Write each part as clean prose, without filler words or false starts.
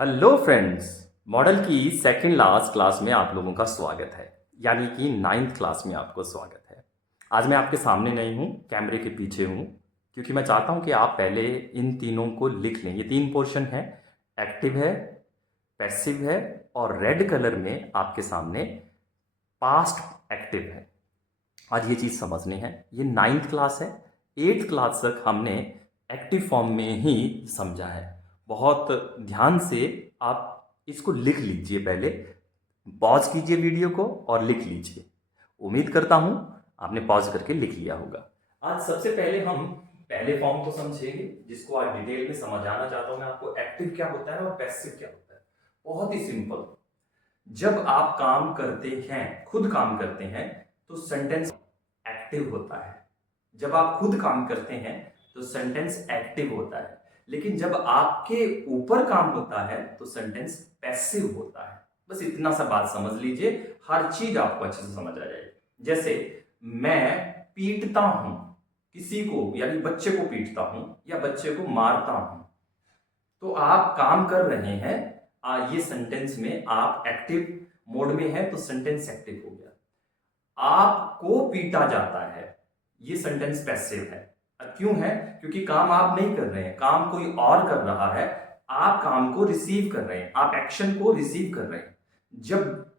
Hello friends. Model की second last class में आप लोगों का स्वागत है, यानी कि नाइन्थ क्लास में आपको स्वागत है। आज मैं आपके सामने नहीं हूँ, कैमरे के पीछे हूँ, क्योंकि मैं चाहता हूँ कि आप पहले इन तीनों को लिख लें। ये तीन पोर्शन है, एक्टिव है, पैसिव है और रेड कलर में आपके सामने पास्ट एक्टिव है। आज ये चीज़ समझनी है। ये नाइन्थ क्लास है, एट्थ क्लास तक हमने एक्टिव फॉर्म में ही समझा है। बहुत ध्यान से आप इसको लिख लीजिए, पहले पॉज कीजिए वीडियो को और लिख लीजिए। उम्मीद करता हूं आपने पॉज करके लिख लिया होगा। आज सबसे पहले हम पहले फॉर्म को समझेंगे, जिसको आज डिटेल में समझाना चाहता हूं मैं आपको। एक्टिव क्या होता है और पैसिव क्या होता है। बहुत ही सिंपल। जब आप काम करते हैं, खुद काम करते हैं, तो सेंटेंस एक्टिव होता है। जब आप खुद काम करते हैं तो सेंटेंस एक्टिव होता है, लेकिन जब आपके ऊपर काम होता है तो सेंटेंस पैसिव होता है। बस इतना सा बात समझ लीजिए, हर चीज आपको अच्छे से समझ आ जाएगी। जैसे मैं पीटता हूं किसी को, यानी बच्चे को पीटता हूं या बच्चे को मारता हूं, तो आप काम कर रहे हैं। ये सेंटेंस में आप एक्टिव मोड में है तो सेंटेंस एक्टिव हो गया। आपको पीटा जाता है, ये सेंटेंस पैसिव है। क्यों है? क्योंकि काम आप नहीं कर रहे हैं, काम कोई और कर रहा है। आप काम को रिसीव कर रहे हैं, आप एक्शन को रिसीव कर रहे हैं। जब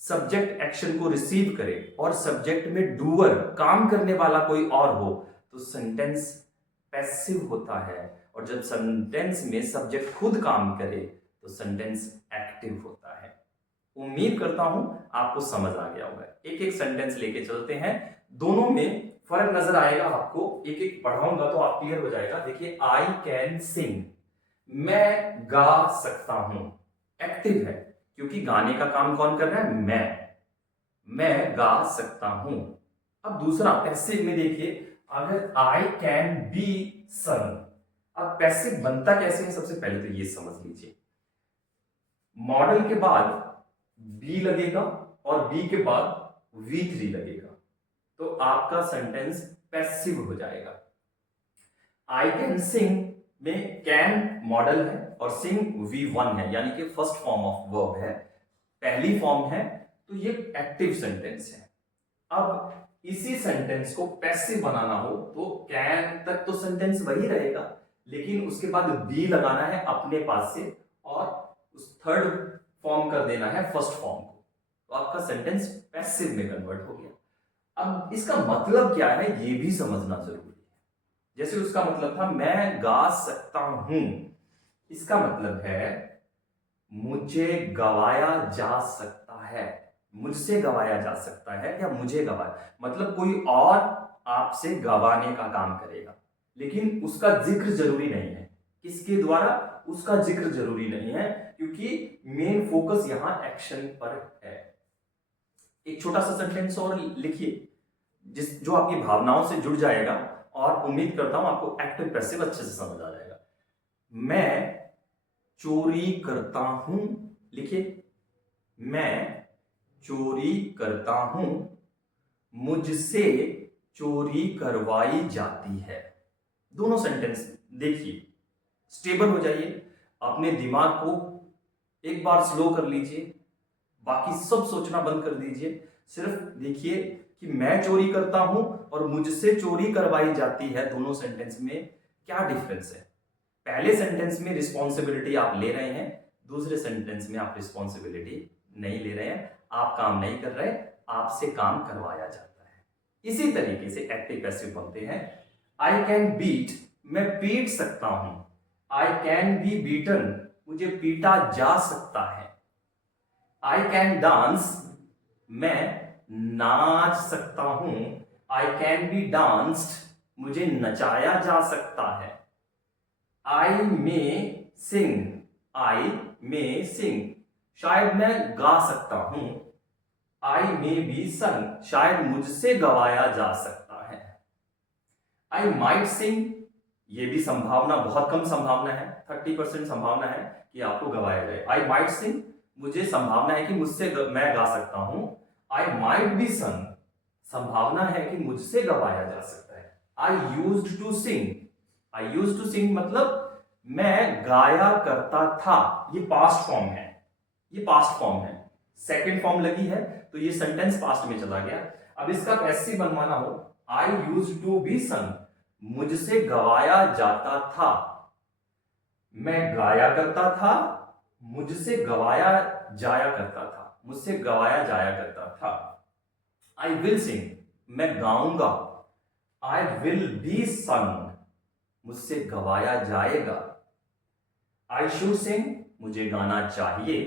सब्जेक्ट एक्शन को रिसीव करे और सब्जेक्ट में डूअर, काम करने वाला कोई और हो, तो सेंटेंस पैसिव होता है। और जब सेंटेंस में सब्जेक्ट खुद काम करे तो सेंटेंस एक्टिव होता है। उम्मीद करता हूं आपको समझ आ गया होगा। एक एक सेंटेंस लेके चलते हैं, दोनों में फर्क नजर आएगा आपको। एक एक पढ़ाऊंगा तो आप क्लियर हो जाएगा। देखिए, आई कैन सिंग, मैं गा सकता हूं, एक्टिव है, क्योंकि गाने का काम कौन कर रहा है? मैं गा सकता हूं। अब दूसरा पैसिव में देखिए, अगर आई कैन बी सन, अब पैसिव बनता कैसे है? सबसे पहले तो ये समझ लीजिए, मॉडल के बाद बी लगेगा और बी के बाद V3 लगेगा, तो आपका सेंटेंस पैसिव हो जाएगा। आई कैन सिंग में कैन मॉडल है और सिंग V1 है, यानी कि फर्स्ट फॉर्म ऑफ वर्ब है, पहली फॉर्म है, तो ये एक्टिव सेंटेंस है। अब इसी सेंटेंस को पैसिव बनाना हो तो कैन तक तो सेंटेंस वही रहेगा, लेकिन उसके बाद बी लगाना है अपने पास से और उस थर्ड फॉर्म कर देना है फर्स्ट फॉर्म को, तो आपका सेंटेंस पैसिव में कन्वर्ट हो गया। अब इसका मतलब क्या है ये भी समझना जरूरी है। जैसे उसका मतलब था मैं गा सकता हूं, इसका मतलब है मुझे गवाया जा सकता है, मुझसे गवाया जा सकता है या मुझे गवाया, मतलब कोई और आपसे गवाने का काम करेगा, लेकिन उसका जिक्र जरूरी नहीं है। किसके द्वारा? उसका जिक्र जरूरी नहीं है, क्योंकि मेन फोकस यहां एक्शन पर है। एक छोटा सा सेंटेंस और लिखिए, जिस जो आपकी भावनाओं से जुड़ जाएगा, और उम्मीद करता हूं आपको एक्टिव पैसिव अच्छे से समझ आ जाएगा। मैं चोरी करता हूं, लिखिए, मैं चोरी करता हूं, मुझसे चोरी करवाई जाती है। दोनों सेंटेंस देखिए, स्टेबल हो जाइए, अपने दिमाग को एक बार स्लो कर लीजिए, बाकी सब सोचना बंद कर दीजिए। सिर्फ देखिए कि मैं चोरी करता हूं और मुझसे चोरी करवाई जाती है, दोनों सेंटेंस में क्या डिफरेंस है। पहले सेंटेंस में रिस्पॉन्सिबिलिटी आप ले रहे हैं, दूसरे सेंटेंस में आप रिस्पॉन्सिबिलिटी नहीं ले रहे हैं, आप काम नहीं कर रहे, आपसे काम करवाया जाता है। इसी तरीके से एक्टिव पैसिव बनते हैं। आई कैन बीट, मैं पीट सकता हूं। आई कैन बी बीटन, मुझे पीटा जा सकता है। आई कैन डांस, मैं नाच सकता हूं। आई कैन बी डांस्ड, मुझे नचाया जा सकता है। आई मे सिंग, आई मे सिंग, शायद मैं गा सकता हूं। आई मे बी संग, शायद मुझसे गवाया जा सकता है। आई माइट सिंग, ये भी संभावना, बहुत कम संभावना है, 30% संभावना है कि आपको गवाया जाए। आई माइट सिंग, मुझे संभावना है कि मुझसे मैं गा सकता हूं। आई माइट बी संग, संभावना है कि मुझसे गवाया जा सकता है। I used to sing, I used to sing मतलब मैं गाया करता था, ये पास्ट फॉर्म है, ये पास्ट फॉर्म है, सेकंड फॉर्म लगी है तो ये सेंटेंस पास्ट में चला गया। अब इसका पैसिव बनवाना हो, आई यूज टू बी सन, मुझसे गवाया जाता था। मैं गाया करता था, मुझसे गवाया जाया करता था, मुझसे गवाया जाया करता था। आई विल सिंग, मैं गाऊंगा। आई विल बी संग, मुझसे गवाया जाएगा। आई शुड सिंग, मुझे गाना चाहिए।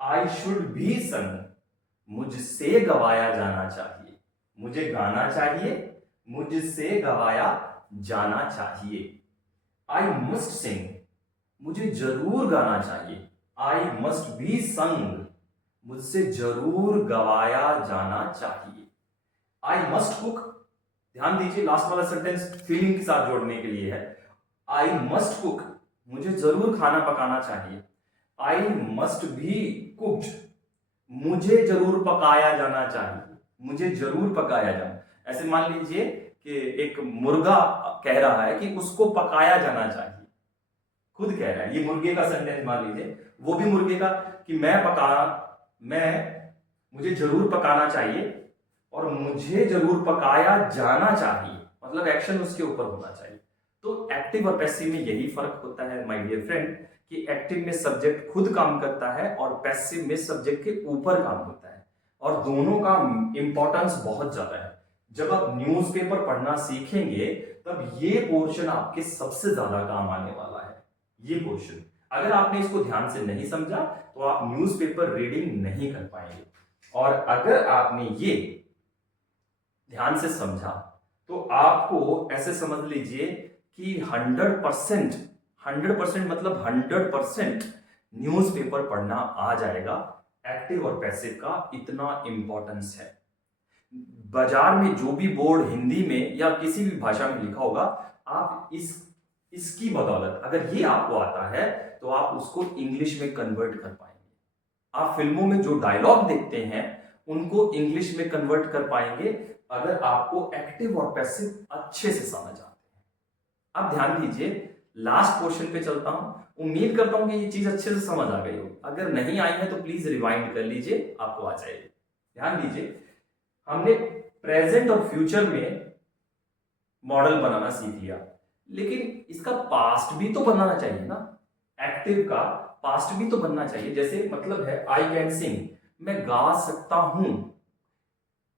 आई शुड बी संग, मुझसे गवाया जाना चाहिए। मुझे गाना चाहिए, मुझसे गवाया जाना चाहिए। आई मस्ट सिंग, मुझे जरूर गाना चाहिए। आई मस्ट बी संग, मुझसे जरूर गवाया जाना चाहिए। आई मस्ट कुक, ध्यान दीजिए लास्ट वाला सेंटेंस फीलिंग के साथ जोड़ने के लिए है। आई मस्ट कुक, मुझे जरूर खाना पकाना चाहिए। आई मस्ट बी कुक्ड, मुझे जरूर पकाया जाना चाहिए। मुझे जरूर पकाया जाना, ऐसे मान लीजिए कि एक मुर्गा कह रहा है कि उसको पकाया जाना चाहिए, खुद कह रहा है, ये मुर्गे का सेंटेंस मान लीजिए, वो भी मुर्गे का कि मुझे जरूर पकाना चाहिए और मुझे जरूर पकाया जाना चाहिए, मतलब एक्शन उसके ऊपर होना चाहिए। तो एक्टिव और पैसिव में यही फर्क होता है माय डियर फ्रेंड, कि एक्टिव में सब्जेक्ट खुद काम करता है और पैसिव में सब्जेक्ट के ऊपर काम होता है, और दोनों का इंपॉर्टेंस बहुत ज्यादा है। जब आप न्यूज़पेपर पढ़ना सीखेंगे तब ये पोर्शन आपके सबसे ज्यादा काम आने वाला है। ये पोर्शन अगर आपने इसको ध्यान से नहीं समझा तो आप न्यूज़पेपर रीडिंग नहीं कर पाएंगे, और अगर आपने ये ध्यान से समझा तो आपको ऐसे समझ लीजिए कि 100% मतलब 100% न्यूज़पेपर पढ़ना आ जाएगा। एक्टिव और पैसिव का इतना इंपॉर्टेंस है। बाजार में जो भी बोर्ड हिंदी में या किसी भी भाषा में लिखा होगा, आप इसकी बदौलत अगर ये आपको आता है तो आप उसको इंग्लिश में कन्वर्ट कर पाएंगे। आप फिल्मों में जो डायलॉग देखते हैं उनको इंग्लिश में कन्वर्ट कर पाएंगे अगर आपको एक्टिव और पैसिव अच्छे से समझ आते हैं। अब ध्यान दीजिए, लास्ट क्वेश्चन पे चलता हूं। उम्मीद करता हूं कि ये चीज अच्छे से समझ आ गई हो। अगर नहीं आई है तो प्लीज रिवाइंड कर लीजिए, आपको आ जाएगी। ध्यान दीजिए, हमने प्रेजेंट और फ्यूचर में मॉडल बनाना सीख लिया, लेकिन इसका पास्ट भी तो बनाना चाहिए ना। एक्टिव का पास्ट भी तो बनना चाहिए। जैसे मतलब है आई कैन सिंग, मैं गा सकता हूं,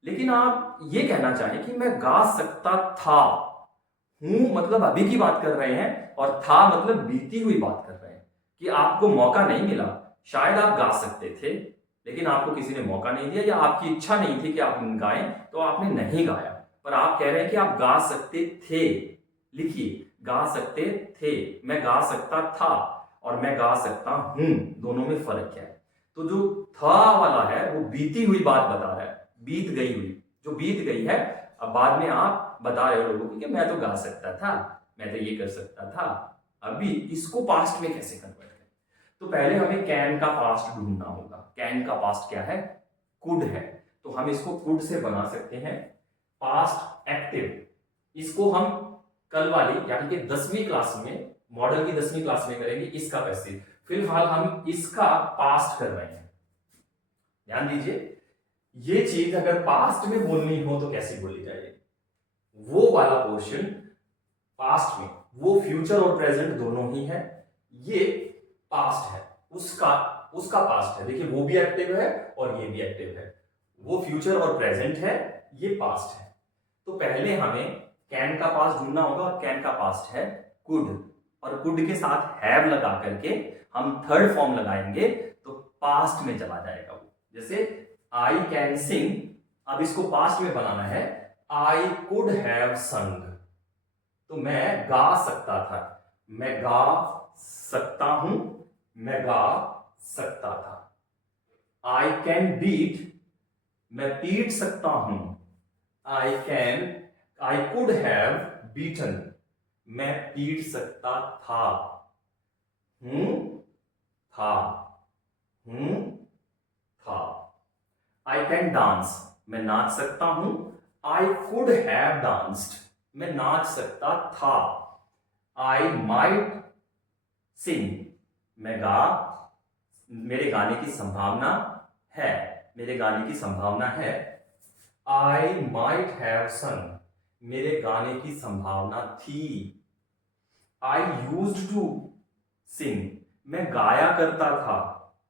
लेकिन आप ये कहना चाहें कि मैं गा सकता था। हूं मतलब अभी की बात कर रहे हैं, और था मतलब बीती हुई बात कर रहे हैं कि आपको मौका नहीं मिला। शायद आप गा सकते थे लेकिन आपको किसी ने मौका नहीं दिया, या आपकी इच्छा नहीं थी कि आप गाएं तो आपने नहीं गाया। पर आप कह रहे हैं कि आप गा सकते थे। लिखिए, गा सकते थे, मैं गा सकता था और मैं गा सकता हूं, दोनों में फर्क क्या है। तो जो था वाला है वो बीती हुई बात बता रहा है, बीत गई हुई, जो बीत गई है। अब बाद में आप बता रहे हो लोगों को कि मैं तो गा सकता था, मैं तो ये कर सकता था। अभी इसको पास्ट में कैसे कन्वर्ट करें? तो पहले हमें कैन का पास्ट ढूंढना होगा। कैन का पास्ट क्या है? कुड है। तो हम इसको कुड से बना सकते हैं पास्ट एक्टिव। इसको हम कल वाली यानी कि 10वीं क्लास में, मॉडल की 10वीं क्लास में करेंगे इसका पैसिव। फिलहाल हम इसका पास्ट कर रहे हैं। ध्यान दीजिए, ये चीज अगर पास्ट में बोलनी हो तो कैसे बोली जाएगी? वो वाला पोर्शन पास्ट में, वो फ्यूचर और प्रेजेंट दोनों ही है। ये पास्ट है, उसका उसका पास्ट है। देखिए, वो भी एक्टिव है और ये भी एक्टिव है। वो फ्यूचर और प्रेजेंट है, ये पास्ट है। तो पहले हमें कैन का पास्ट ढूंढना होगा, और कैन का पास्ट है कुड, और कुड के साथ हैव लगा करके हम थर्ड फॉर्म लगाएंगे तो पास्ट में चला जाएगा वो। जैसे आई कैन सिंग, अब इसको पास्ट में बनाना है, आई कुड हैव संग, तो मैं गा सकता था, मैं गा सकता हूं, मैं गा सकता था। आई कैन बीट, मैं पीट सकता हूं। आई कुड हैव बीटन, मैं पीट सकता था। हूं था, हूं था। आई कैन डांस, मैं नाच सकता हूं। आई कुड हैव डांस्ड, मैं नाच सकता था। आई माइट सिंग, मैं गा, मेरे गाने की संभावना है, मेरे गाने की संभावना है। आई माइट हैव सन, मेरे गाने की संभावना थी। आई यूज्ड टू सिंग, मैं गाया करता था।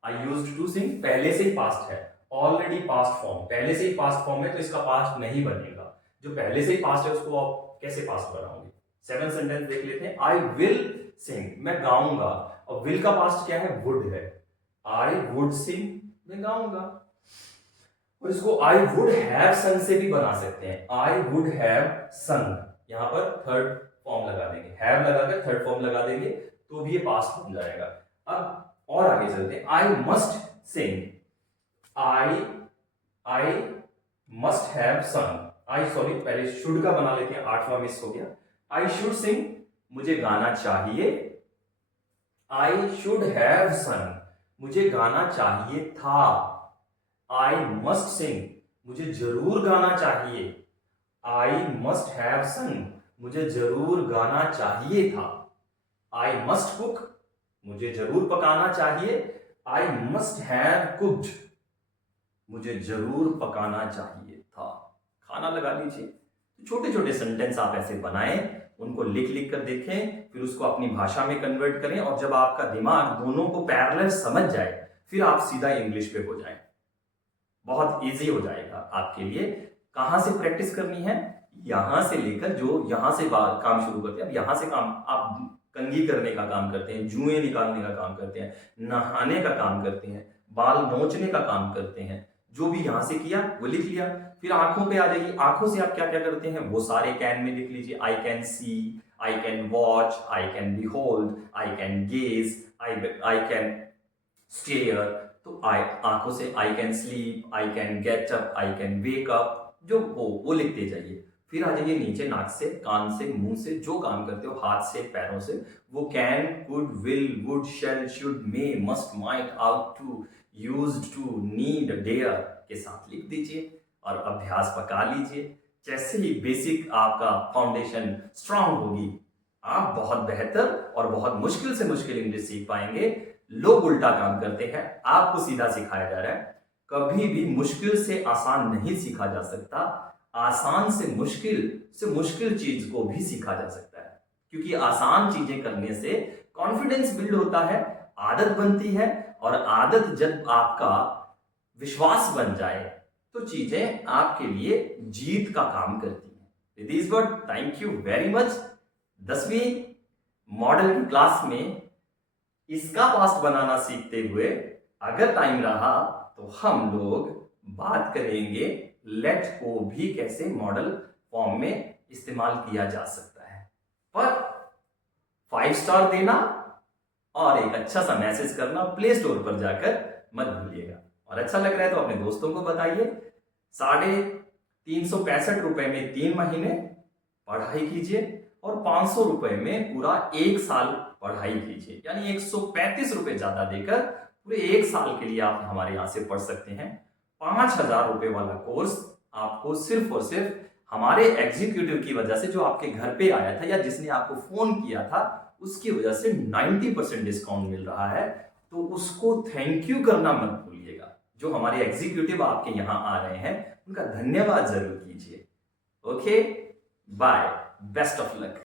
आई यूज्ड टू सिंग पहले से ही पास्ट है, ऑलरेडी पास्ट फॉर्म, पहले से ही पास्ट फॉर्म है तो इसका पास्ट नहीं बनेगा। जो पहले से ही पास्ट है उसको आप कैसे पास्ट बनाओगे? सेवन सेंटेंस देख लेते हैं। आई विल सिंग, मैं गाऊंगा, और विल का पास्ट क्या है? वुड है। आई वुड सिंग, मैं गाऊंगा। और इसको आई वुड हैव सन से भी बना सकते हैं। आई वुड हैव सन, यहां पर थर्ड फॉर्म लगा देंगे, हैव लगाकर थर्ड फॉर्म लगा देंगे तो भी ये पास्ट बन जाएगा। अब और आगे चलते हैं। I must sing, I must have sung, I sorry पहले शुड का बना लेते हैं, आठवां मिस हो गया। आई शुड सिंग, मुझे गाना चाहिए। आई शुड हैव सन, मुझे गाना चाहिए था। आई मस्ट सिंग, मुझे जरूर गाना चाहिए। आई मस्ट हैव सन, मुझे जरूर गाना चाहिए था। आई मस्ट कुक, मुझे जरूर पकाना चाहिए। आई मस्ट हैव कुक्ड, मुझे जरूर पकाना चाहिए था। खाना लगा लीजिए। छोटे छोटे सेंटेंस आप ऐसे बनाएं, उनको लिख लिख कर देखें, फिर उसको अपनी भाषा में कन्वर्ट करें, और जब आपका दिमाग दोनों को पैरेलल समझ जाए फिर आप सीधा इंग्लिश पे हो जाएं। बहुत इजी हो जाएगा आपके लिए। कहां से प्रैक्टिस करनी है? यहां से लेकर, जो यहां से काम शुरू करते हैं, अब यहां से काम आप कंघी करने का काम करते हैं, जुएं निकालने का काम करते हैं, नहाने का काम करते हैं, बाल नोचने का काम करते हैं, जो भी यहां से किया वो लिख लिया। फिर आंखों पे आ जाइए। आंखों से आप क्या क्या करते हैं वो सारे कैन में लिख लीजिए। I can see, I can watch, I can behold, I can gaze, I can stare. तो आई आंखों से I can sleep, I can get up, I can wake up, जो वो लिखते जाइए। फिर आ जाइए नीचे, नाक से, कान से, मुंह से, जो काम करते हो, हाथ से, पैरों से, वो can, could, will, would, shall, should, may, must, might, ought to, used to, need, dare के साथ लिख दीजिए और अभ्यास पका लीजिए। जैसे ही बेसिक आपका फाउंडेशन स्ट्रांग होगी, आप बहुत बेहतर और बहुत मुश्किल से मुश्किल इंग्लिश सीख पाएंगे। लोग उल्टा काम करते हैं, आपको सीधा सिखाया जा रहा है। कभी भी मुश्किल से आसान नहीं सीखा जा सकता, आसान से मुश्किल चीज को भी सीखा जा सकता है। क्योंकि आसान चीजें करने से कॉन्फिडेंस बिल्ड होता है, आदत बनती है, और आदत जब आपका विश्वास बन जाए तो चीजें आपके लिए जीत का काम करती हैं। With this word, thank you very much. 10वीं मॉडल की क्लास में इसका पास्ट बनाना सीखते हुए अगर टाइम रहा तो हम लोग बात करेंगे लेट को भी कैसे मॉडल फॉर्म में इस्तेमाल किया जा सकता है। पर 5 स्टार देना और एक अच्छा सा मैसेज करना प्ले स्टोर पर जाकर मत भूलिएगा। और अच्छा लग रहा है तो अपने दोस्तों को बताइए। 365 रुपए में 3 महीने पढ़ाई कीजिए और 500 रुपए में पूरा 1 साल पढ़ाई कीजिए, यानी 135 रुपए ज्यादा देकर पूरे 1 साल के लिए आप हमारे यहां से पढ़ सकते हैं। 5,000 रुपए वाला कोर्स आपको सिर्फ और सिर्फ हमारे एग्जीक्यूटिव की वजह से, जो आपके घर पे आया था या जिसने आपको फोन किया था, उसकी वजह से 90% डिस्काउंट मिल रहा है। तो उसको थैंक यू करना मत भूलिएगा। जो हमारे एग्जीक्यूटिव आपके यहाँ आ रहे हैं उनका धन्यवाद जरूर कीजिए। Okay, bye, best of luck.